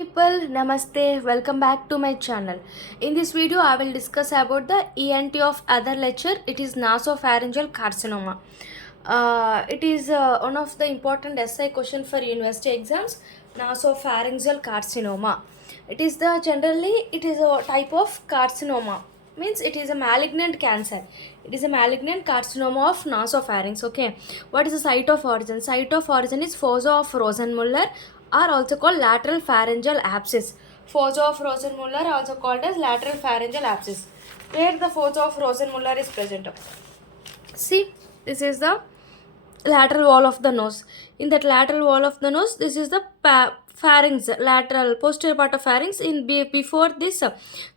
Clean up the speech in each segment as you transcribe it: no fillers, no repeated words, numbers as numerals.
People, namaste, welcome back to my channel. In this video, I will discuss about the ENT of other lecture. It is nasopharyngeal carcinoma. It is one of the important essay question for university exams. Nasopharyngeal carcinoma. It is a type of carcinoma. Means it is a malignant cancer. It is a malignant carcinoma of nasopharynx. Okay. What is the site of origin? Site of origin is fossa of Rosenmuller, are also called lateral pharyngeal abscess. Fossa of Rosenmuller also called as lateral pharyngeal abscess. Where the fossa of Rosenmuller is present. See, this is the lateral wall of the nose. In that lateral wall of the nose, this is the pharynx, lateral posterior part of pharynx. Before this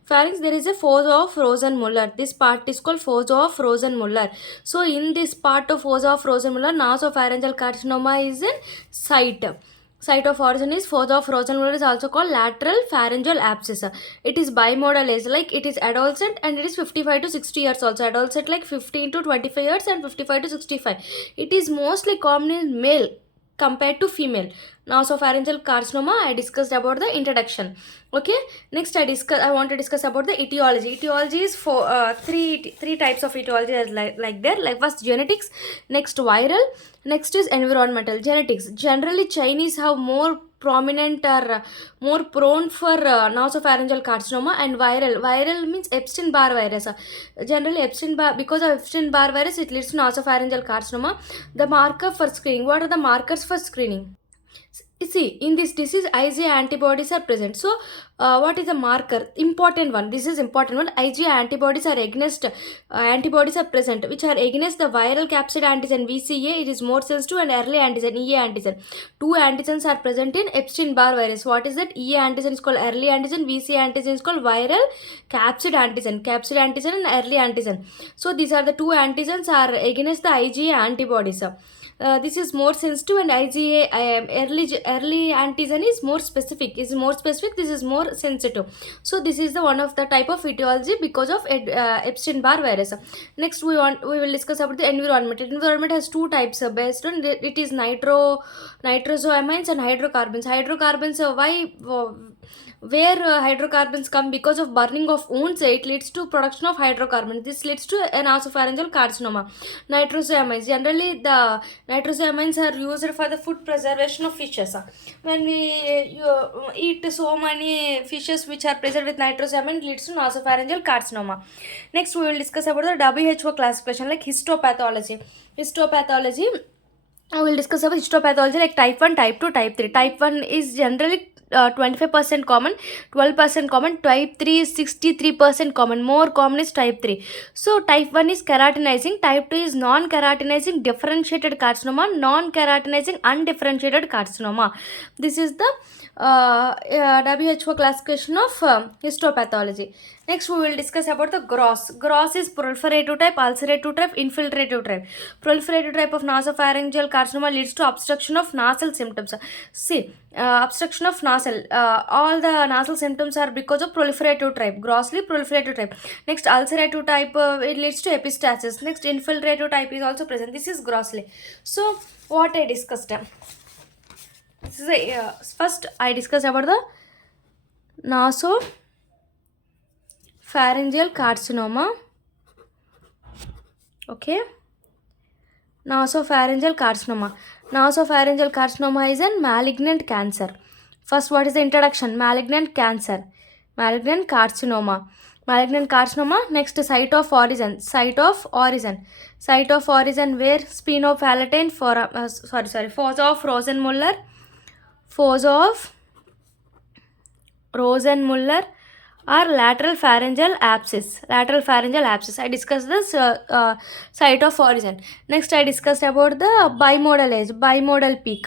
pharynx, there is a fossa of Rosenmuller. This part is called fossa of Rosenmuller. So in this part of fossa of Rosenmuller, nasopharyngeal carcinoma is in site. Site of origin is fossa of Rosenmuller is also called lateral pharyngeal abscess. It is bimodal age, like it is adolescent and it is 55 to 60 years also. Adolescent like 15 to 25 years and 55 to 65. It is mostly common in male compared to female. Nasopharyngeal carcinoma, I discussed about the introduction. Okay, next I want to discuss about the etiology. Etiology is for three types of etiology as like there. Like first genetics, next viral, next is environmental. Genetics, generally Chinese have more prominent or more prone for nasopharyngeal carcinoma. And viral means Epstein-Barr virus. Generally Epstein-Barr, because of Epstein-Barr virus, it leads to nasopharyngeal carcinoma. The marker for screening, what are the markers for screening? See, in this disease IgA antibodies are present. So what is the marker? Important one, this is important one. IgA antibodies are against antibodies are present which are against the viral capsid antigen VCA. It is more sensitive, and early antigen EA antigen. Two antigens are present in Epstein-Barr virus. What is that? EA antigen is called early antigen, VCA antigen is called viral capsid antigen and early antigen. So these are the two antigens are against the IgA antibodies. This is more sensitive, and IgA early antigen is more specific. This is more sensitive. So this is the one of the type of etiology because of Epstein-Barr virus. Next, we will discuss about the environment. Environment has two types based on it is nitrosoamines and hydrocarbons. Hydrocarbons, where hydrocarbons come because of burning of wounds, it leads to production of hydrocarbons. This leads to an nasopharyngeal carcinoma. Nitrosamines, generally the nitrosamines are used for the food preservation of fishes. When we eat so many fishes which are preserved with nitrosamine, it leads to nasopharyngeal carcinoma. Next, we will discuss about the WHO classification, like histopathology. Histopathology, I will discuss about histopathology like type 1, type 2, type 3. Type 1 is generally 25% common, 12% common. Type 3 is 63% common. More common is type 3. So type 1 is keratinizing, type 2 is non-keratinizing differentiated carcinoma, non-keratinizing undifferentiated carcinoma. This is the WHO classification of histopathology. Next, we will discuss about the gross. Gross is proliferative type, ulcerative type, infiltrative type. Proliferative type of nasopharyngeal carcinoma leads to obstruction of nasal symptoms. See, obstruction of nasal. All the nasal symptoms are because of proliferative type, grossly proliferative type. Next, ulcerative type, it leads to epistaxis. Next, infiltrative type is also present. This is grossly. So, what I discussed. This is first I discussed about the nasopharyngeal carcinoma. Okay, nasopharyngeal carcinoma. Nasopharyngeal carcinoma is a malignant cancer. First, what is the introduction? Malignant cancer, malignant carcinoma. Malignant carcinoma. Next, site of origin. Site of origin. Site of origin where sphenopalatine fossa of Rosenmuller. Fossa of Rosenmuller or lateral pharyngeal abscess. Lateral pharyngeal abscess. I discussed this site of origin. Next, I discussed about the bimodal age, bimodal peak.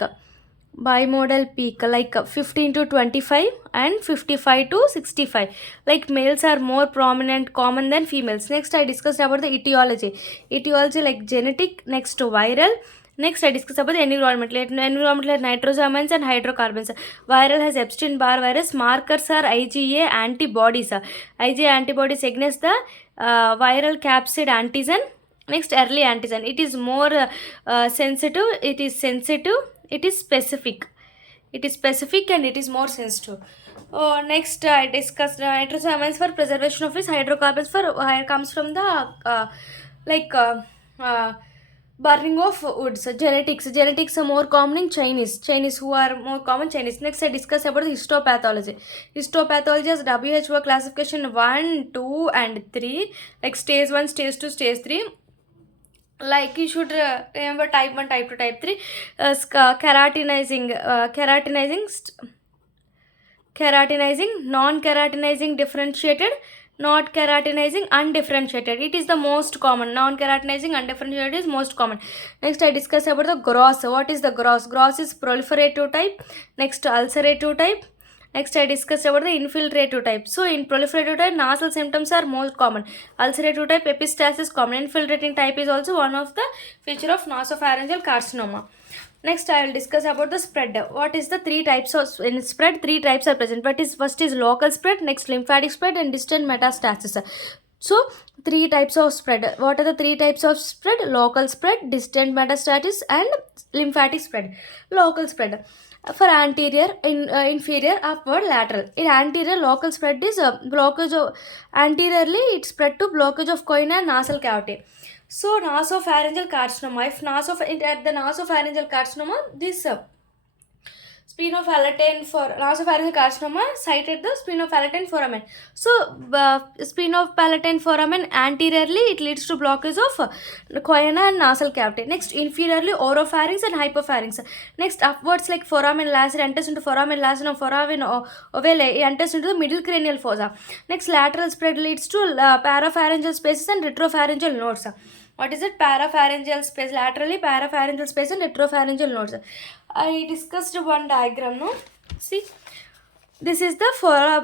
Bimodal peak like 15 to 25 and 55 to 65. Like males are more prominent, common than females. Next, I discussed about the etiology. Etiology like genetic. Next, viral. Next, I discuss about the environment. Environment like nitrosamines and hydrocarbons. Viral has Epstein-Barr virus. Markers are IgA antibodies. IgA antibodies against the viral capsid antigen. Next, early antigen. It is more sensitive. It is sensitive. It is specific. It is specific and it is more sensitive. Next, I discussed nitrosamines for preservation of its hydrocarbons for comes from the like uh, burning of woods. Genetics are more common in Chinese who are more common Chinese. Next, I discuss about the histopathology as WHO classification 1, 2 and 3, like stage 1, stage 2, stage 3. Like you should remember type 1, type 2, type 3. Keratinizing, non-keratinizing, differentiated, not keratinizing, undifferentiated. It is the most common. Non-keratinizing, undifferentiated is most common. Next, I discuss about the gross. What is the gross? Gross is proliferative type. Next, ulcerative type. Next, I discussed about the infiltrative type. So, in proliferative type, nasal symptoms are most common. Ulcerative type, epistaxis common. Infiltrating type is also one of the feature of nasopharyngeal carcinoma. Next, I will discuss about the spread. What is the three types of in spread? Three types are present. First is local spread, next lymphatic spread, and distant metastasis. So, three types of spread. What are the three types of spread? Local spread, distant metastasis, and lymphatic spread. Local spread. For anterior, inferior, upward, lateral. In anterior, local spread is blockage of anteriorly it spread to blockage of choana and nasal cavity. So nasopharyngeal carcinoma. If at the nasopharyngeal carcinoma, this sphenopalatine for nasopharyngeal carcinoma cited the sphenopalatine foramen. So sphenopalatine foramen anteriorly it leads to blockage of choana and nasal cavity. Next, inferiorly oropharynx and hypopharynx. Next, upwards like foramen lacer enters into foramen lacerum, foramen ovale enters into the middle cranial fossa. Next, lateral spread leads to parapharyngeal spaces and retropharyngeal nodes. What is it? Parapharyngeal space, laterally parapharyngeal space and retropharyngeal nodes. I discussed one diagram, no? See, this is the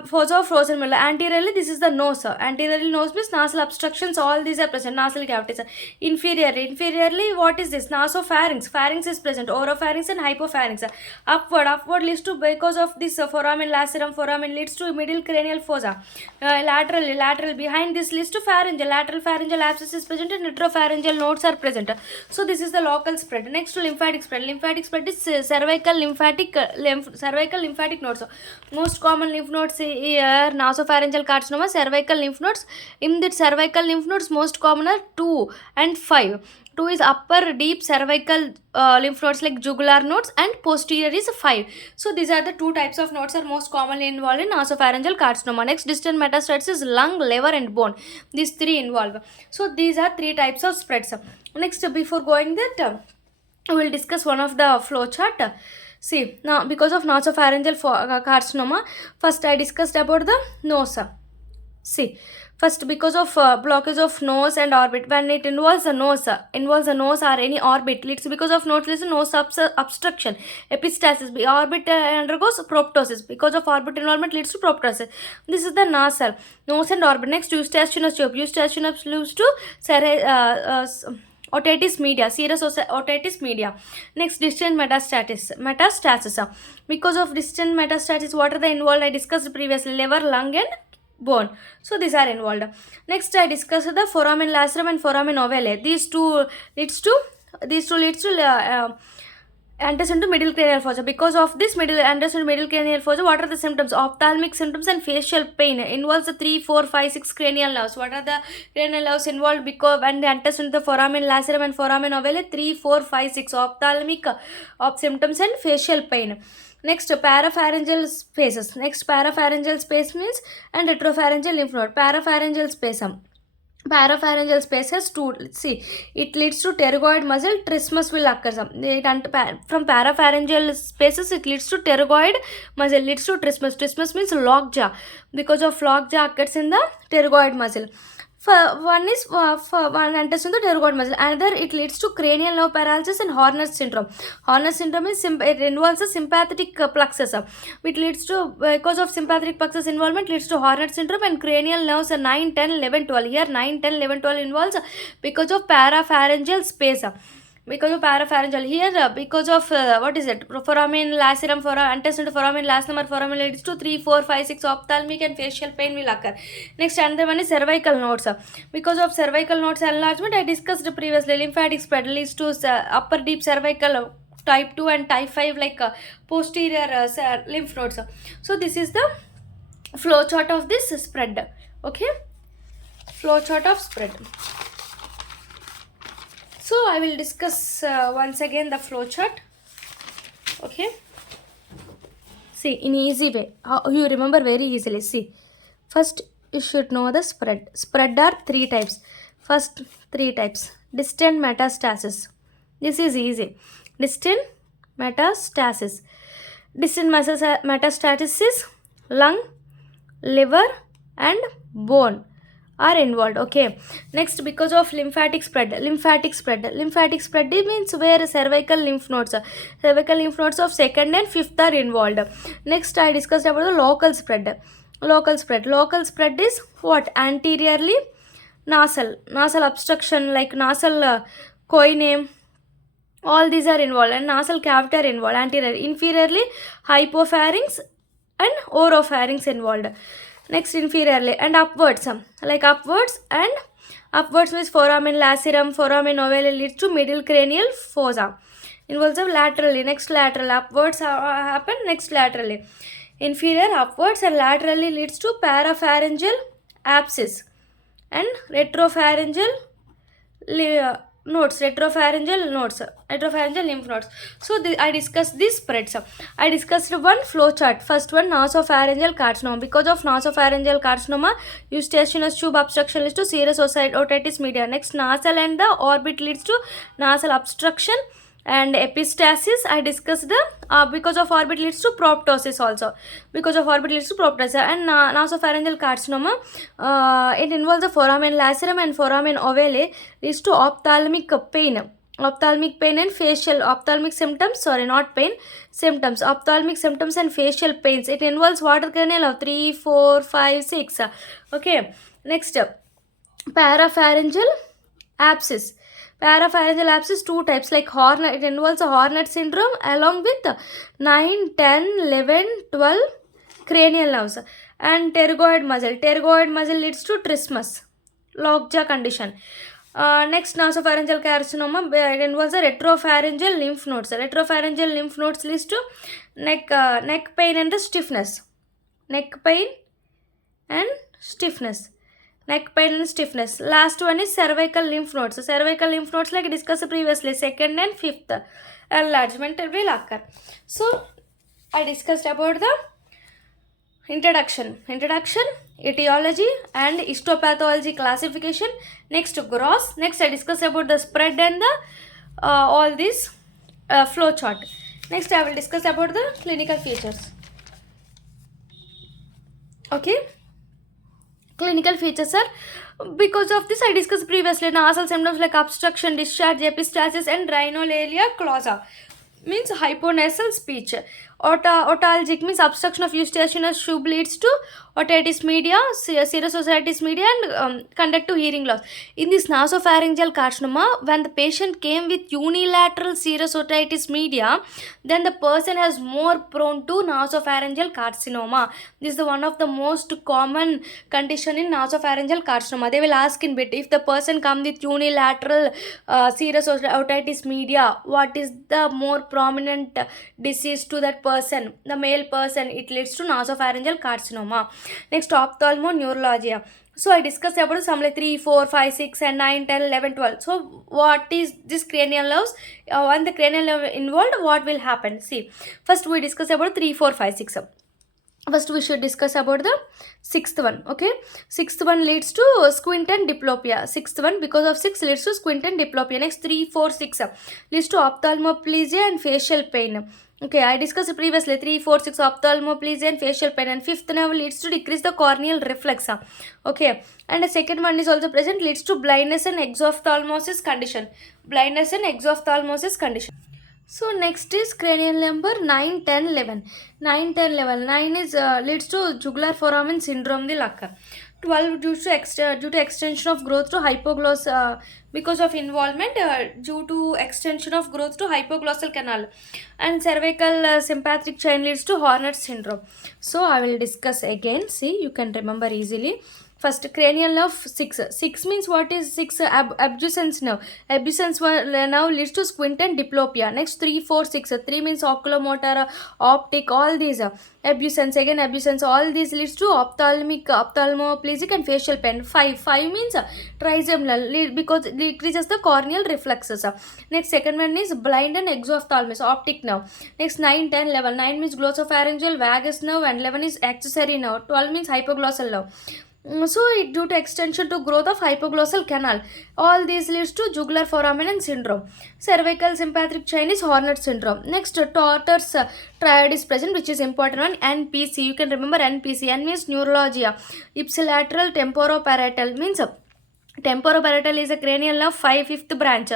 fossa of Rosenmüller. Anteriorly, this is the nose. Anteriorly, nose means nasal obstructions. All these are present. Nasal cavities. Inferiorly, what is this? Nasopharynx. Pharynx is present. Oropharynx and hypopharynx. Upward leads to because of this foramen lacerum. Foramen leads to middle cranial fossa. Lateral behind this leads to pharyngeal. Lateral pharyngeal abscess is present and retropharyngeal nodes are present. So this is the local spread. Next to lymphatic spread. Lymphatic spread is cervical lymphatic nodes. Most common lymph nodes here, nasopharyngeal carcinoma, cervical lymph nodes. In the cervical lymph nodes, most common are 2 and 5. 2 is upper deep cervical lymph nodes like jugular nodes, and posterior is 5. So these are the two types of nodes are most commonly involved in nasopharyngeal carcinoma. Next, distant metastasis is lung, liver and bone. These three involve. So these are three types of spreads. Next, before going that, we will discuss one of the flow chart. See, now because of nasopharyngeal carcinoma, first I discussed about the nose. See, first because of blockage of nose and orbit, when it involves the nose or any orbit, leads because of nose obstruction, epistaxis. Orbit undergoes proptosis. Because of orbit involvement leads to proptosis. This is the nasal, nose and orbit. Next, eustachian tube. Eustachian tube leads to otitis media, serous otitis media. Next, distant metastasis. Because of distant metastasis, what are the involved? I discussed previously, liver, lung and bone. So these are involved. Next, I discussed the foramen lacerum and foramen ovale. These two leads to enters into middle cranial fossa. Because of this enters into middle cranial fossa, what are the symptoms? Ophthalmic symptoms and facial pain. Involves the 3, 4, 5, 6 cranial nerves. What are the cranial nerves involved? Because when they enters into the foramen lacerum and foramen ovale, 3, 4, 5, 6 ophthalmic symptoms and facial pain. Next, parapharyngeal spaces. Next, parapharyngeal space means and retropharyngeal lymph node. Parapharyngeal space. Parapharyngeal space has two. See, it leads to pterygoid muscle. Trismus will occur. From parapharyngeal spaces, it leads to pterygoid muscle. Leads to trismus. Trismus means lockjaw. Because of lockjaw occurs in the pterygoid muscle. One enters into the pterygoid muscle. Another, it leads to cranial nerve paralysis and Horner's syndrome. Horner's syndrome is it involves a sympathetic plexus. It leads to, because of sympathetic plexus involvement, leads to Horner's syndrome and cranial nerves 9, 10, 11, 12. Here 9, 10, 11, 12 involves because of parapharyngeal space. Because of parapharyngeal here, because of what is it? Foramen lacerum, enters into foramen lacerum or foramen leads to 3, 4, 5, 6 ophthalmic and facial pain will occur. Next, another one is cervical nodes. Because of cervical nodes enlargement, I discussed previously, lymphatic spread leads to upper deep cervical type 2 and type 5 like posterior lymph nodes. So this is the flow chart of this spread. Okay, flow chart of spread. So I will discuss once again the flow chart. Okay, see, in easy way, how you remember very easily. See, first you should know the spread. Spread are three types. First three types: distant metastasis. This is easy. Distant metastasis. Distant metastasis is lung, liver, and bone are involved. Okay, next, because of lymphatic spread. Lymphatic spread means where cervical lymph nodes of second and fifth are involved. Next, I discussed about the local spread. Local spread is what? Anteriorly nasal obstruction like nasal coine, all these are involved, and nasal cavity are involved. Anterior, inferiorly hypopharynx and oropharynx involved. Next, inferiorly and upwards, like upwards means foramen lacerum, foramen ovale leads to middle cranial fossa, involves of laterally. Next, lateral, upwards happen, next laterally. Inferior, upwards, and laterally leads to parapharyngeal abscess and retropharyngeal retropharyngeal lymph nodes. So I discussed these spreads. I discussed one flow chart. First one, nasopharyngeal carcinoma. Because of nasopharyngeal carcinoma, eustachian tube obstruction leads to serous otitis media. Next, nasal and the orbit leads to nasal obstruction and epistaxis. I discussed the because of orbit leads to proptosis also. And nasopharyngeal carcinoma, it involves the foramen lacerum and foramen ovale, leads to ophthalmic pain and facial ophthalmic symptoms, ophthalmic symptoms and facial pains. It involves water cranial of 3, 4, 5, 6. Okay, next, parapharyngeal abscess. Parapharyngeal abscess, two types, like Hornet. It involves a Hornet syndrome along with 9, 10, 11, 12 cranial nerves and pterygoid muscle. Pterygoid muscle leads to trismus, lockjaw condition. Next, nasopharyngeal carcinoma, it involves a retropharyngeal lymph nodes. Retropharyngeal lymph nodes leads to neck pain and the stiffness. Neck pain and stiffness. Last one is cervical lymph nodes. Cervical lymph nodes, like discussed previously, second and fifth enlargement will occur. So I discussed about the introduction, etiology and histopathology classification. Next, gross. Next, I discussed about the spread and the all these flow chart. Next, I will discuss about the clinical features. Okay, clinical features are, because of this I discussed previously, nasal symptoms like obstruction, discharge, epistaxis and rhinolalia clausa means hyponasal speech. Otalgic means obstruction of eustachian tube leads to otitis media, serous otitis media, and conductive hearing loss. In this nasopharyngeal carcinoma, when the patient came with unilateral serous otitis media, then the person has more prone to nasopharyngeal carcinoma. This is one of the most common condition in nasopharyngeal carcinoma. They will ask in bit, if the person come with unilateral serous otitis media, what is the more prominent disease to that person, the male person? It leads to nasopharyngeal carcinoma. Next, ophthalmoneurology. So I discussed about some like 3, 4, 5, 6 and 9, 10, 11, 12. So what is this cranial nerves? When the cranial nerve involved, what will happen? See, first we discuss about 3, 4, 5, 6. First we should discuss about the sixth one. Okay, sixth one leads to squint and diplopia. Sixth one, because of 6, leads to squint and diplopia. Next, 3, 4, 6 leads to ophthalmoplegia and facial pain. Okay, I discussed previously 3, 4, 6 ophthalmoplegia and facial pain, and fifth nerve leads to decrease the corneal reflex. Okay, and the second one is also present, leads to blindness and exophthalmosis condition. So next is cranial number 9, 10, 11. 9, 10, 11. 9 is leads to jugular foramen syndrome will occur. 12 due to extension of growth to hypogloss, because of involvement due to extension of growth to hypoglossal canal, and cervical sympathetic chain leads to Hornet syndrome. So I will discuss again. See, you can remember easily. First, cranial nerve 6. 6 means what is 6? Abducens nerve. Abducens nerve leads to squint and diplopia. Next, 3, 4, 6. 3 means oculomotor, optic, all these. Abducens, again abducens, all these leads to ophthalmic, ophthalmoplegic and facial pain. 5. 5 means trigeminal because it decreases the corneal reflexes. Next, second one is blind and exophthalmos, optic nerve. Next, 9, 10, 11. 9 means glossopharyngeal, vagus nerve, and 11 is accessory nerve. 12 means hypoglossal nerve. So it due to extension to growth of hypoglossal canal. All these leads to jugular foramen syndrome. Cervical sympathetic chain is Horner syndrome. Next, Torter's triad is present, which is important one. NPC, you can remember NPC. N means neurologia. Ipsilateral temporoparietal means temporoparietal is a cranial nerve, fifth branch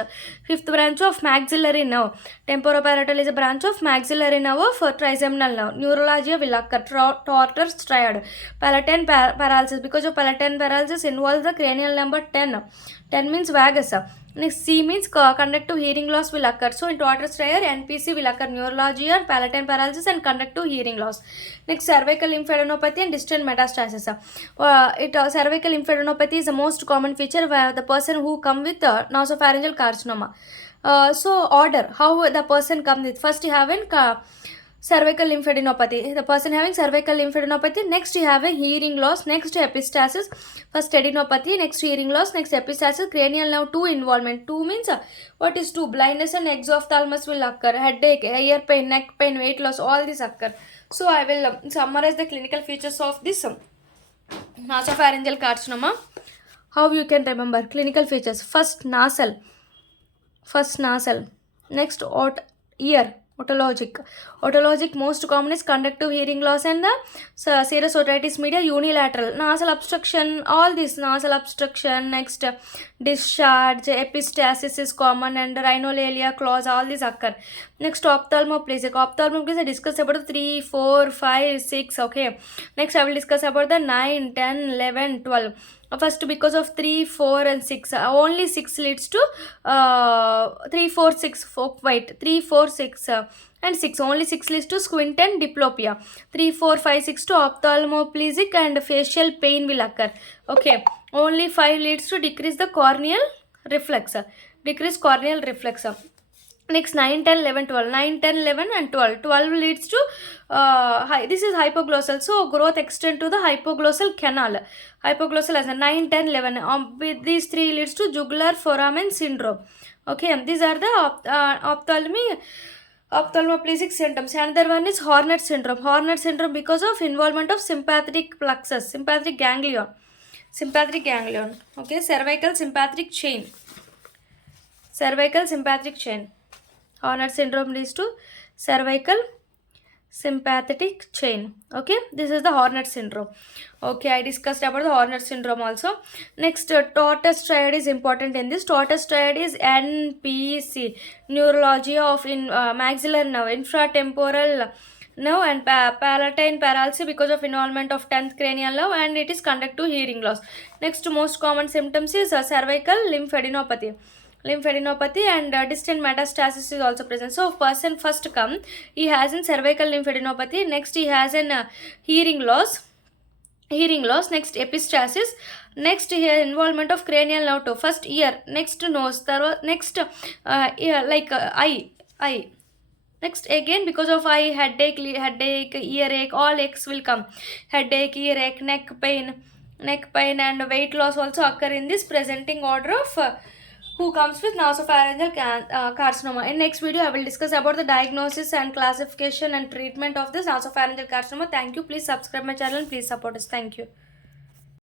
of maxillary nerve. Temporoparietal is a branch of maxillary nerve of trigeminal nerve. Neurologia will occur. Torter's triad. Palatine paralysis, because of palatine paralysis involves the cranial number 10. 10 means vagus. Next, C means conductive hearing loss will occur. So in Torter's triad, NPC will occur, neurologia, palatine paralysis and conductive hearing loss. Next, cervical lymphadenopathy and distant metastasis. Cervical lymphadenopathy is the most common feature where the person who come with nasopharyngeal carcinoma. So order, how the person come with. First you have cervical lymphadenopathy. The person having cervical lymphadenopathy, next you have a hearing loss, next epistasis, first adenopathy, next hearing loss, next epistasis, cranial nerve 2 involvement. 2 means what is 2? Blindness and exophthalmos will occur, headache, ear pain, neck pain, weight loss, all these occur. So I will summarize the clinical features of this nasopharyngeal carcinoma. How you can remember clinical features? First nasal, next ear, otologic most common is conductive hearing loss and the serous otitis media unilateral. Nasal obstruction, all this nasal obstruction. Next, discharge, epistasis is common and rhinolalia clause, all these occur. Next, ophthalmoplegic I discuss about the 3, 4, 5, 6. Okay, next I will discuss about the 9, 10, 11, 12. First, because of 3, 4 and 6, only 6 leads to 3, 4, 6, 3, 4, 6 and 6, only 6 leads to squint and diplopia. 3, 4, 5, 6 to ophthalmoplegic and facial pain will occur. Okay, only 5 leads to decrease the corneal reflex. Next, 9, 10, 11, 12. 9, 10, 11 and 12. 12 leads to, this is hypoglossal. So, growth extend to the hypoglossal canal. Hypoglossal as a 9, 10, 11. With these 3 leads to jugular foramen syndrome. Okay, these are the ophthalmoplegic symptoms. Another one is Horner syndrome. Horner syndrome because of involvement of sympathetic plexus, sympathetic ganglion. Okay, cervical sympathetic chain. Horner syndrome leads to cervical sympathetic chain. Okay, this is the Horner syndrome. Okay, I discussed about the Horner syndrome also. Next, Torter's triad is important in this. Torter's triad is NPC, neurology of maxillary nerve, infratemporal nerve and palatine paralysis because of involvement of 10th cranial nerve, and it is conductive hearing loss. Next, most common symptoms is cervical lymphadenopathy and distant metastasis is also present. So person first come, he has in cervical lymphadenopathy, next he has an hearing loss, next epistasis, next here involvement of cranial nerve 2, first ear, next nose, next ear, like eye. Next, again because of eye, headache, earache, all X will come. Headache, earache, neck pain and weight loss also occur in this presenting order of who comes with nasopharyngeal carcinoma. In next video, I will discuss about the diagnosis and classification and treatment of this nasopharyngeal carcinoma. Thank you. Please subscribe my channel. Please support us. Thank you.